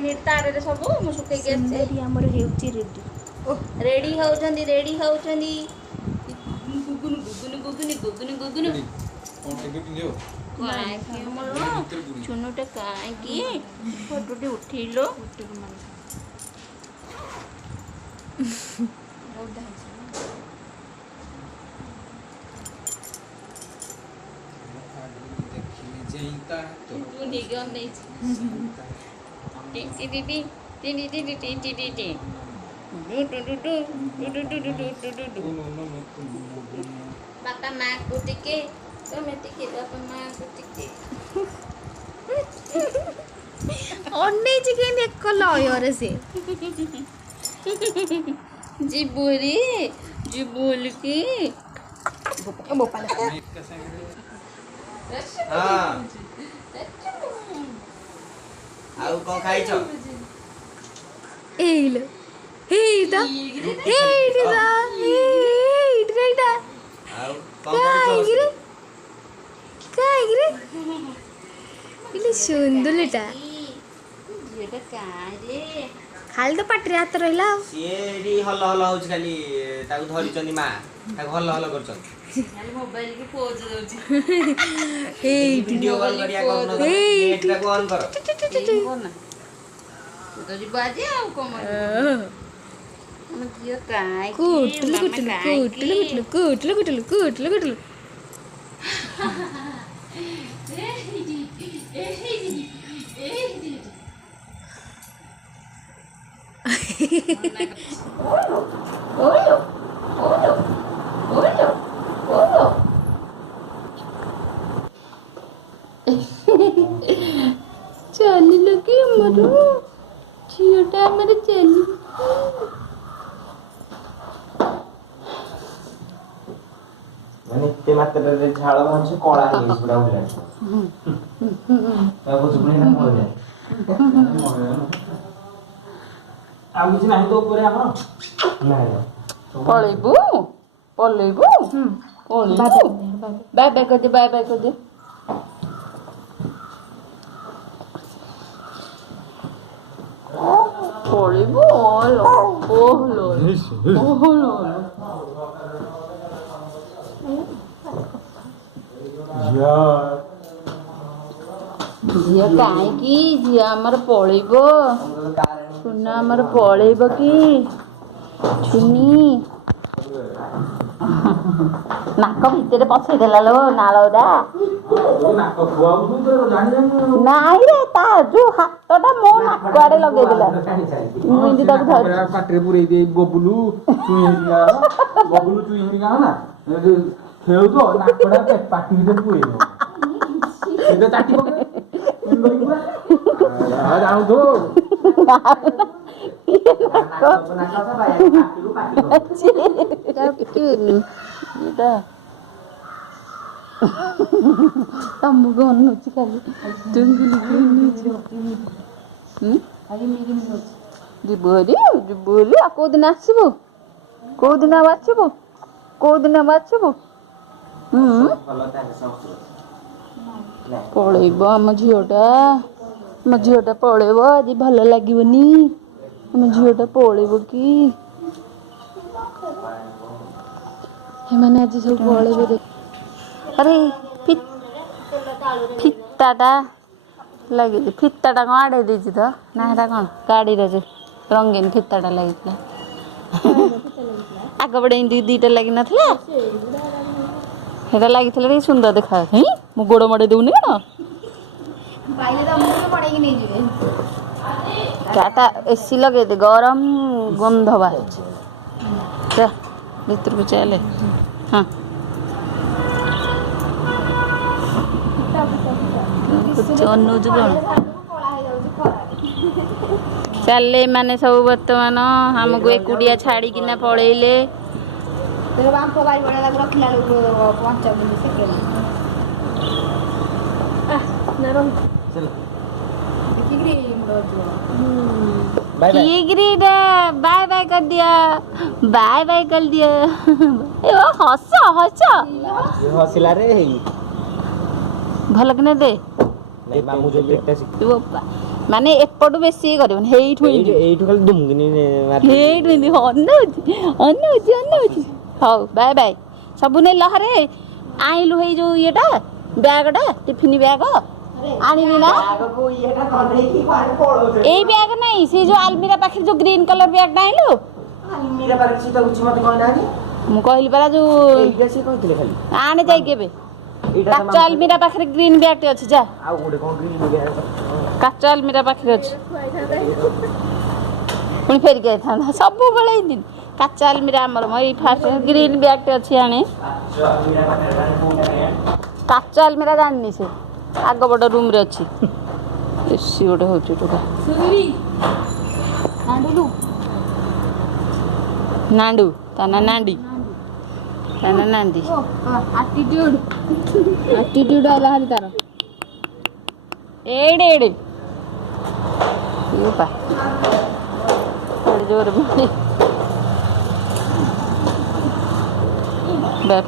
Minute तार रे सब मु सुखे के अच्छे हमर हेउची रेडी रेडी होउचंदी गुगुन गुगुन गुगुन गुगुन गुगुन चुनुटे कहीं फोटोटे उठेलो बापा माँ को टिके तुम्हें टिके बापा माँ को टिके অন্নেইছি কেন এক লয়রে সে जी बोली जी बोल के ବୋପାଲ हाँ ଆଉ କଣ ଖାଇଛ এইলো এইটা এইটা এইটা ଆଉ କଣ কাইগিরে କରୁଛ কাইগিরে ইলি সুন্দরটা झीटा कहाँ रे ଖାଲି ତ ପାଟିରେ ହାତ ରହିଲା ଆଉ ସିଏ ଏଠି ହଲ ହଲ ହଉଛି ଖାଲି ତାକୁ ଧରିଛନ୍ତି ମା ତାକୁ ହଲ ହଲ କରୁଛନ୍ତି खाली मोबाइल की पोज दउची এইটি ଭିଡିଓ କଲ୍ କରିବା କରୁନ ନେଟ୍ ଟାକୁ ଅନ୍ କର कोना तू तो जी बाजे आउ कोम हम जियो काय కుట్లు కుట్లు కుట్లు కుట్లు కుట్లు కుట్లు కుట్లు ଚାଲିଲ କି ଆମର ଝିଅଟା ଆମର ଚାଲିବ ମାନେ ଏତେ ମାତ୍ରାରେ ଝାଳ ବାହାରୁଛି କଳା ହେଇଯାଇଛି ପୁରା ଉଠିଲାଣି ତାକୁ ବୁଝୁପୁଣି ନା ମରିଯାଏ ଆଉ କିଛି ନାହିଁ ତ ଉପରେ ଆମର ନାହିଁ ପଳେଇବୁ ପଳେଇବୁ ପଳେଇବୁ ବାଏ ବାଏ କରିଦେ ବାଏ ବାଏ କରିଦେ ପଳେଇବୁ ଓଲୋ ଓଲୋ ଓଲୋ ଝିଅ କାହିଁକି ଝିଅ ଆମର ପଳେଇବ ସୁନା ଆମର ପଳେଇବ କି ଚୁନି ନାକ ଭିତରେ ପଶେଇଦେଲା ଲୋ ନାଳଟା ନାଇଁ ରେ ତା ଯୋଉ ହାତଟା ମୋ ନାକ ଆଡେ ଲଗେଇଦେଲା ମୁଁ ଏମିତି ତାକୁ ଧରିଛି ପାଟିରେ ପୁରେଇ ଦେଇ ବବୁଲୁ ଚୁଇଁ ହେରିକା ବବୁଲୁ ଚୁଇଁ ହେରିକା ନା ଖେଳୁଛ ନାକଟା ପାଟି ଭିତରେ ପୁରେଇ ଦବ ସେଇଟା ଚାଟି ପକେଇ ଜାଣୁଥିବ ତମକୁ ଅନଉଛି ଖାଲି ଯିବୁ ହେରି ଆଉ କୋଉଦିନ ଆସିବୁ କୋଉଦିନ ଆଉ ଆସିବୁ କୋଉଦିନ ଆଉ ଆସିବୁ ପଳେଇବ ଆମ ଝିଅଟା ପଳେଇବ ଆଜି ଭଲ ଲାଗିବନି ଆମ ଝିଅଟା ପଳେଇବ କି ସେମାନେ ଆଜି ସବୁ ପଳେଇବେ ଦେଖ ଆରେ ଫିତାଟା ଲାଗିଛି ଫିତାଟା କ'ଣ ଆଡ଼େଇ ଦେଇଛି ତ ନା ହେଟା କ'ଣ ଗାଡ଼ିର ଯୋଉ ରଙ୍ଗୀନ ଫିତାଟା ଲାଗିଥିଲା ଆଗ ପଟେ ଏମିତି ଦୁଇଟା ଲାଗିନଥିଲା ସେଇଟା ଲାଗିଥିଲା ଟିକେ ସୁନ୍ଦର ଦେଖାଯାଉଛି ମୁଁ ଗୋଡ଼ ମଡ଼େଇ ଦେଉନି କ'ଣ କାଟା ଏସି ଲଗେଇଦେ ଗରମ ଗନ୍ଧ ବାହାରୁଛି ଯା ଭିତରକୁ ଚାଲେ ହଁ ଅନଉଛୁ କ'ଣ ଚାଲିଲେ ଏମାନେ ସବୁ ବର୍ତ୍ତମାନ ଆମକୁ ଏକୁଟିଆ ଛାଡ଼ିକିନା ପଳେଇଲେ बाय बाय कर दिया बाय बाय कर दिया हस हस हसिला रे भल कि दे ମାନେ ଏପଟୁ ବେଶୀ ଇଏ କରିବନି ହେଇଠୁ ଏଇଠୁ ଖାଲି ଦୁମକିନି ହେଇଠୁ ଏମିତି ଅନଉଛି ହଉ ବାଏ ବାଏ ସବୁ ନେଇ ଲହରେ ଆଣିଲୁ ହେଇ ଯୋଉ ଇଏଟା ବ୍ୟାଗଟା ଟିଫିନ ବ୍ୟାଗ ଆଣିବି ନା ଏଇ ବ୍ୟାଗ ନାହିଁ ସେ ଯୋଉ ଆଲମିରା ପାଖରେ ଯୋଉ ଗ୍ରୀନ କଲର ବ୍ୟାଗଟା ଆଣିଲୁ ମୁଁ କହିଲି ପରା ଯୋଉ ଆଣେ ଯାଇକି ଏବେ କାଚ ଆଲମିରା ପାଖରେ ଗ୍ରୀନ ବ୍ୟାଗଟେ ଅଛି ଯା କାଚ ଆଲମିରା ପାଖରେ ଅଛି ପୁଣି ଫେରିକି ଯାଇଥାନ୍ତା ସବୁବେଳେ ଏମିତି କାଚ ଆଲମିରା ଆମର ଏଇ ଫାଷ୍ଟ ଗ୍ରୀନ ବ୍ୟାଗଟେ ଅଛି ଆଣେ କାଚ ଆଲମିରା ଜାଣିନି ସେ ଆଗ ବଡ଼ ରୁମ୍ରେ ଅଛି ଏସି ଗୋଟେ ହେଉଛି ନାଣ୍ଡୁ ତା ନା ନାଣ୍ଡି ତା ନା ନାଣ୍ଡି ଆଟିଟ୍ୟୁଡ ଆଇଲା ହାରି ତାର ଏଡ଼େ ଏଡ଼େ ପା ଜୋରେ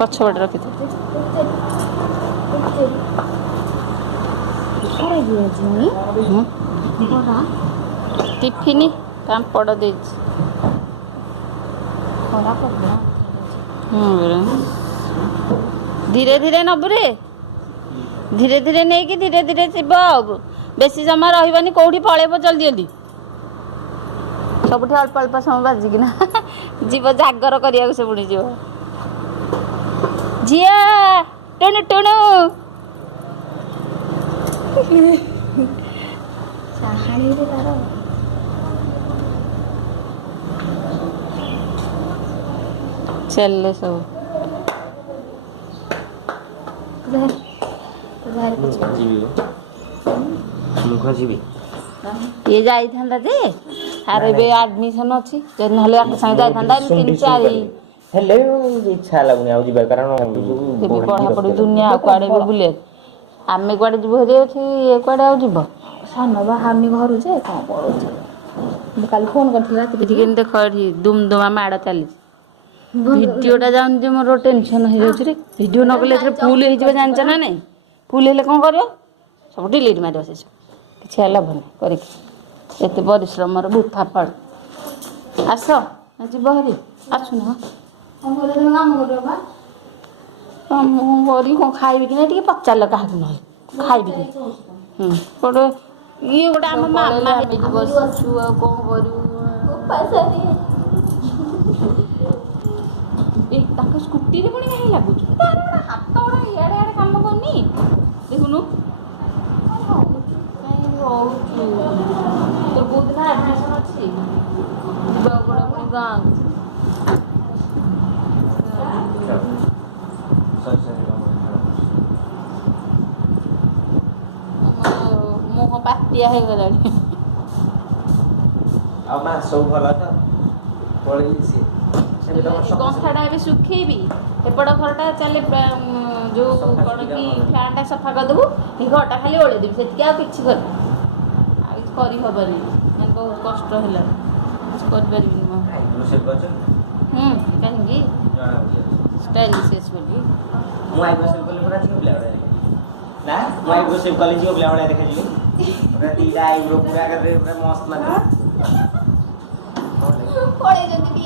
ପଛପଟେ ରଖିଥିବ ଟିଫିନ ପାମ୍ପଡ଼ ଦେଇଛି ଧୀରେ ଧୀରେ ନବୁରେ ଧୀରେ ଧୀରେ ନେଇକି ଧୀରେ ଧୀରେ ଯିବ ଆଉ ବେଶୀ ସମୟ ରହିବନି କୋଉଠି ପଳେଇବ ଜଲ୍ଦି ଜଲ୍ଦି ସବୁଠି ଅଳ୍ପ ଅଳ୍ପ ସମୟ ବାଜିକିନା ଯିବ ଜାଗର କରିବାକୁ ସେ ପୁଣି ଯିବ ଝିଅ ଟୁଣୁ ଟୁଣୁ ଚାହାଣୀରେ ତାର ଚାଲିଲେ ସବୁ ଇଏ ଯାଇଥାନ୍ତା ଯେ ଆର ଏବେ ଆଡମିସନ ଅଛି ଯଦି ନହେଲେ ଆଙ୍କ ସାଙ୍ଗେ ଯାଇଥାନ୍ତା 3-4 ହେଲେ ଇଚ୍ଛା ଲାଗୁନି ଆଉ ଯିବା କାରଣ ପଢାପଢି ଦୁନିଆ ଆଉ କୁଆଡେ ବି ବୁଲେ ଆମେ କୁଆଡେ ଯିବୁ ହେରି ଅଛି ଇଏ କୁଆଡେ ଆଉ ଯିବ ସାନ ବାହାରୁନି ଘରୁ ଯେ କ'ଣ ପଳଉଛି ମୁଁ କାଲି ଫୋନ୍ କରିଥିଲି ରାତିରେ ଏଠି କେମିତି ଦେଖ ଏଠି ଦୁମଦୁମା ମାଡ଼ ଚାଲିଛି ଭିଡ଼ିଓଟା ଯାଉନି ଯେ ମୋର ଟେନସନ୍ ହେଇଯାଉଛି ରେ ଭିଡ଼ିଓ ନ କଲେ ଏଥିରେ ଫୁଲ୍ ହେଇଯିବ ଜାଣିଛ ନା ନାଇଁ ଫୁଲ୍ ହେଲେ କ'ଣ କରିବ ସବୁ ଡିଲିଟ୍ ମାରିବ ସେ କିଛି ଲାଭ ନାହିଁ କରିକି ଏତେ ପରିଶ୍ରମର ବୃଥା ଫଳ ଆସ ଯିବ ହେରି ଆସୁନ କାମ କରିବ ବା କାମ କରି କ'ଣ ଖାଇବି କି ନା ଟିକେ ପଚାରିଲ କାହାକୁ ନହେଲେ ଖାଇବି କି ଗୋଟେ ଇଏ ଗୋଟେ ଆମ ମାମା ଏମିତି ବସିଛୁ ଆଉ କ'ଣ କରିବୁ ଏଇ ତାଙ୍କ ସ୍କୁଟିରେ ପୁଣି କାହିଁ ଲାଗୁଛୁ ତାର ଗୋଟେ ହାତ ଗୋଟେ ଇଆଡ଼େ ଇଆଡ଼େ କାମ କରୁନି ଦେଖୁନୁ କାହିଁ ରହୁଛୁ ତୋର ବହୁତ ଦିନ ଆଡମିସନ୍ ଅଛି ଯିବାକୁ ପଡ଼ିବ ପୁଣି ଗାଁକୁ ମୁହଁ ପାତିଆ ହେଇଗଲାଣି ଆଉ ମା ସବୁ ଭଲ ତ ପଳେଇଲି ସିଏ ଗନ୍ଥାଟା ଏବେ ଶୁଖେଇବି ଏପଟ ଘରଟା ଚାଲେ ଯୋଉ କ'ଣ କି ଫ୍ୟାନ୍ଟା ସଫା କରିଦେବୁ ଏ ଘରଟା ଖାଲି ଓଳେଇଦେବି ସେତିକି ଆଉ କିଛି କରିବି ଆଉ କିଛି କରିହେବନି ମାନେ ବହୁତ କଷ୍ଟ ହେଲା କିଛି କରିପାରିବିନି ମୁଁ କାହିଁକି ଷ୍ଟାଇଲିସ୍ ବୋଲି ମୁଁ ଆଇବ୍ରୋ ସେଭ୍ କଲି ପୁରା ଝିଅ ପିଲା ଭଳିଆ ନା ମୁଁ ଆଇବ୍ରୋ ସେଭ୍ କଲି ଝିଅ ପିଲା ଭଳିଆ ଦେଖାଯିବି ପୁରା ଦିଟା ଆଇବ୍ରୋ ପୁରା ମସ୍ତ ଲାଗେ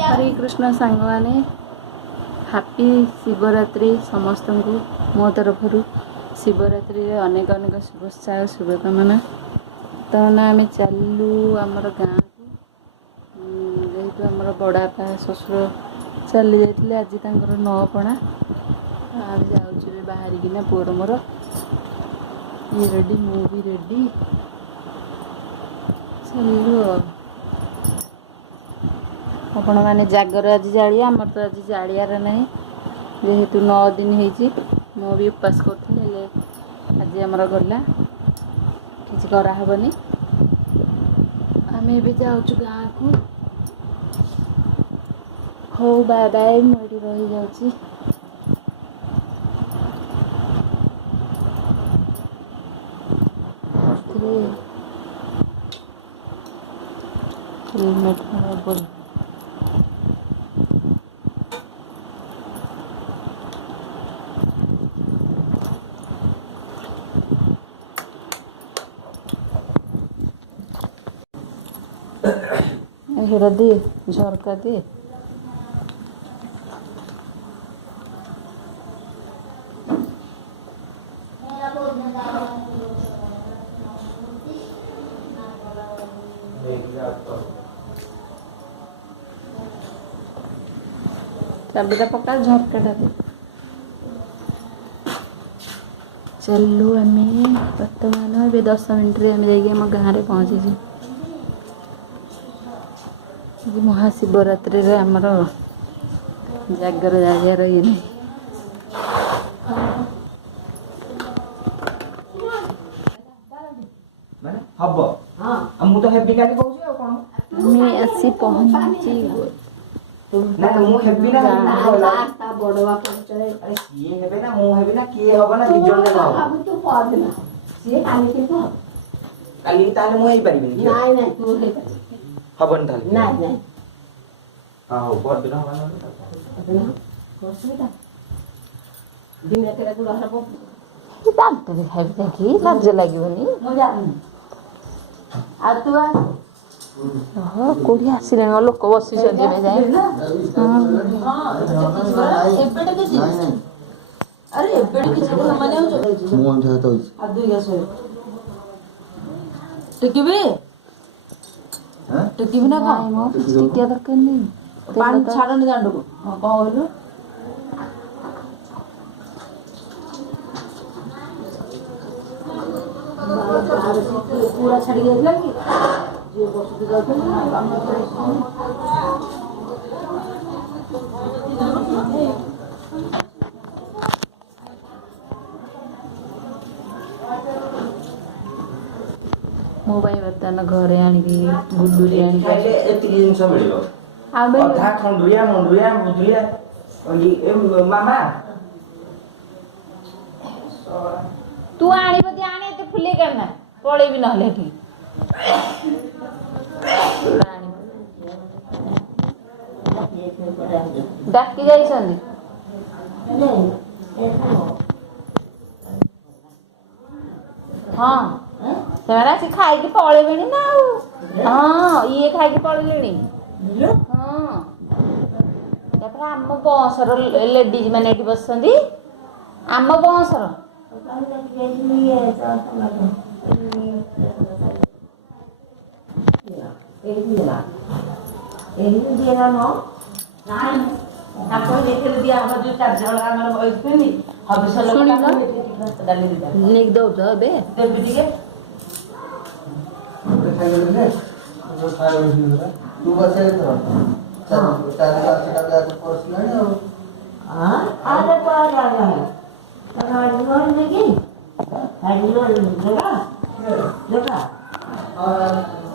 ହରେ କୃଷ୍ଣ ସାଙ୍ଗମାନେ ହାପି ଶିବରାତ୍ରି ସମସ୍ତଙ୍କୁ ମୋ ତରଫରୁ ଶିବରାତ୍ରିରେ ଅନେକ ଅନେକ ଶୁଭେଚ୍ଛା ଓ ଶୁଭକାମନା ତ ନା ଆମେ ଚାଲିଲୁ ଆମର ଗାଁକୁ ଯେହେତୁ ଆମର ବଡ଼ବାପା ଶ୍ୱଶୁର ଚାଲି ଯାଇଥିଲେ ଆଜି ତାଙ୍କର 9 ପଣା ଆମେ ଯାଉଛୁ ଏବେ ବାହାରିକିନା ପୁଅର ମୋର ଇଏ ରେଡ଼ି ମୁଁ ବି ରେଡ଼ି ଚାଲିଲୁ ଆଉ ଆପଣମାନେ ଜାଗର ଆଜି ଜାଳିଆ ଆମର ତ ଆଜି ଜାଳିଆର ନାହିଁ ଯେହେତୁ 9 ଦିନ ହେଇଛି ମୁଁ ବି ଉପାସ କରୁଥିଲି ହେଲେ ଆଜି ଆମର ଗଲା କିଛି କରାହେବନି ଆମେ ଏବେ ଯାଉଛୁ ଗାଁକୁ ହଉ ବାଏ ବାଏ ମୁଁ ଏଠି ରହିଯାଉଛି हेलमेट बोल हेरा दिए झरका दिए चाबीटा पका झरकाटा दे चलू आम बर्तमान ए 10 मिनट आम जा गाँव पहुँची महाशिवरात्रि आमर जागर जागार ये ମାନେ ହବ ହଁ ମୁଁ ତ ହେବି କାଲି କହୁଛି ଆଉ କଣ मैं आसी पहुँची ନା ମୁଁ ହେବି ନା ତା ବଡ଼ ବାପା ଚଳେ ଆରେ କିଏ ହେବେ ନା ମୁଁ ହେବି ନା କିଏ ହବ ନା ଦି ଜଣ ଯାକ ହବ ତୁ ପଦିନ ସିଏ କାଲି କିନ୍ତୁ ହବ କାଲି ତାହେଲେ ମୁଁ ହେଇପାରିବିନି କି? ନାଇଁ ନାଇଁ ତୁ ହେଇପାରିବୁ ହବନି ତାହେଲେ ନାଇଁ ନାଇଁ ହଁ ହଉ ପରଦିନ ହବ ନହେଲେ ଅସୁବିଧା ଦିନ କେତେ ଗୁଡ଼ ହବ दांत खाई कि लाज लगे ମୁଁ ଜାଣିନି ଆଉ ତୁ ଆସ कोड़ी आसिले लोक बस जाए ଏବେଟେ କିଛି ଆରେ ଏବେଟେ କିଛି ମାନେ ଆଉ ଦୁଇ ଆସ ଟିକିବି ଟିକିବି ନା କଣ टिकिया दरकार नहीं ପାଣି ଛାଡ଼ନି ଦାଣ୍ଡକୁ ହଁ କ'ଣ କହିଲୁ ପୁରା ଛାଡ଼ିକି ଯାଇଥିଲା କି ଯିଏ ବସୁକୁ ଯାଉଛନ୍ତି ମୋ ପାଇଁ ବର୍ତ୍ତମାନ ଘରେ ଆଣିକି ଗୁଣ୍ଡୁରି ଆଣିକି ଖାଇଲେ ଏତିକି ଜିନିଷ ମିଳିବ ଆଉ ଅଧା ଖଣ୍ଡୁରିଆ ମଣ୍ଡୁରିଆ ବୁଧୁରିଆ ମାମା ତୁ ଆଣିବ ଯେ ଆଣେ ଏତେ ଫୁଲେଇ କାଢ଼ନା ପଳେଇବି ନହେଲେ ଏଠି ଡାକି ଯାଇଛନ୍ତି ହଁ ସେମାନେ ଆସି ଖାଇକି ପଳେଇବେଣି ନା ଆଉ ହଁ ଇଏ ଖାଇକି ପଳେଇଲେଣି ହଁ ତାପରେ ଆମ ବଂଶର ଲେଡିଜ ମାନେ ଏଠି ବସିଛନ୍ତି ଆମ ବଂଶର ନେଇକି ଦଉଛ ଏବେ ତୁ ବସେ ପଶିଲାଣି ଆଉ